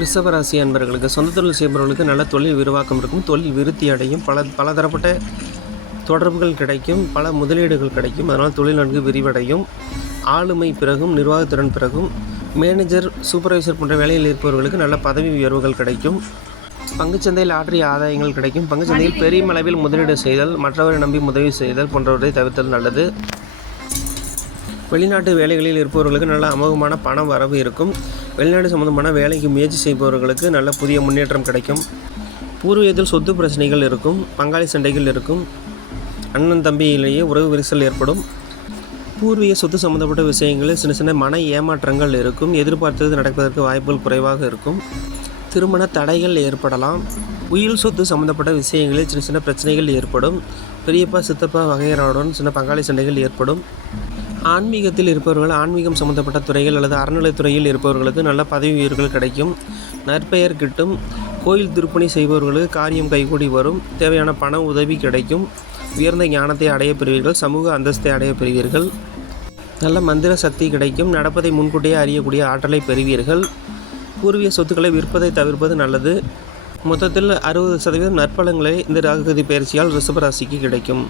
ரிஷபராசி அன்பர்களுக்கு சொந்த தொழில் செய்பவர்களுக்கு நல்ல தொழில் விரிவாக்கம் இருக்கும். தொழில் விருத்தி அடையும். பல பலதரப்பட்ட தொடர்புகள் கிடைக்கும். பல முதலீடுகள் கிடைக்கும். அதனால் தொழில் நன்கு விரிவடையும். ஆளுமை பிறகும் நிர்வாகத்திறன் பிறகும். மேனேஜர் சூப்பர்வைசர் போன்ற வேலையில் இருப்பவர்களுக்கு நல்ல பதவி உயர்வுகள் கிடைக்கும். பங்குச்சந்தையில் ஆற்றிய ஆதாயங்கள் கிடைக்கும். பங்குச்சந்தையில் பெரிய அளவில் முதலீடு செய்தல் மற்றவரை நம்பி உதவி செய்தல் போன்றவற்றை தவிர்த்தல் நல்லது. வெளிநாட்டு வேலைகளில் இருப்பவர்களுக்கு நல்ல அமோகமான பண வரவு இருக்கும். வெளிநாடு சம்பந்தமான வேலைக்கு முயற்சி செய்பவர்களுக்கு நல்ல புதிய முன்னேற்றம் கிடைக்கும். பூர்வீகத்தில் சொத்து பிரச்சனைகள் இருக்கும் பங்காளி சண்டைகள் இருக்கும் அண்ணன் தம்பியிலேயே உறவு விரிசல் ஏற்படும். பூர்வீக சொத்து சம்பந்தப்பட்ட விஷயங்களில் சின்ன சின்ன மன ஏமாற்றங்கள் இருக்கும் எதிர்பார்த்தது நடப்பதற்கு வாய்ப்புகள் குறைவாக இருக்கும். திருமண தடைகள் ஏற்படலாம். உயில் சொத்து சம்பந்தப்பட்ட விஷயங்களில் சின்ன சின்ன பிரச்சனைகள் ஏற்படும். பெரியப்பா சித்தப்பா வகையறாவுடன் சின்ன பங்காளி சண்டைகள் ஏற்படும். ஆன்மீகத்தில் இருப்பவர்கள் ஆன்மீகம் சம்மந்தப்பட்ட துறைகள் அல்லது அறநிலைத்துறையில் இருப்பவர்களுக்கு நல்ல பதவி உயர்வுகள் கிடைக்கும். நற்பெயர் கிட்டும். கோயில் திருப்பணி செய்பவர்களுக்கு காரியம் கைகூடி வரும். தேவையான பண உதவி கிடைக்கும். உயர்ந்த ஞானத்தை அடைய பெறுவீர்கள். சமூக அந்தஸ்தை அடைய பெறுவீர்கள். நல்ல மந்திர சக்தி கிடைக்கும். நடப்பதை முன்கூட்டியே அறியக்கூடிய ஆற்றலை பெறுவீர்கள். பூர்வீக சொத்துக்களை விற்பதை தவிர்ப்பது நல்லது. மொத்தத்தில் அறுபது சதவீதம் நற்பலங்களை இந்த ராகுகதி பயிற்சியால் ரிஷபராசிக்கு கிடைக்கும்.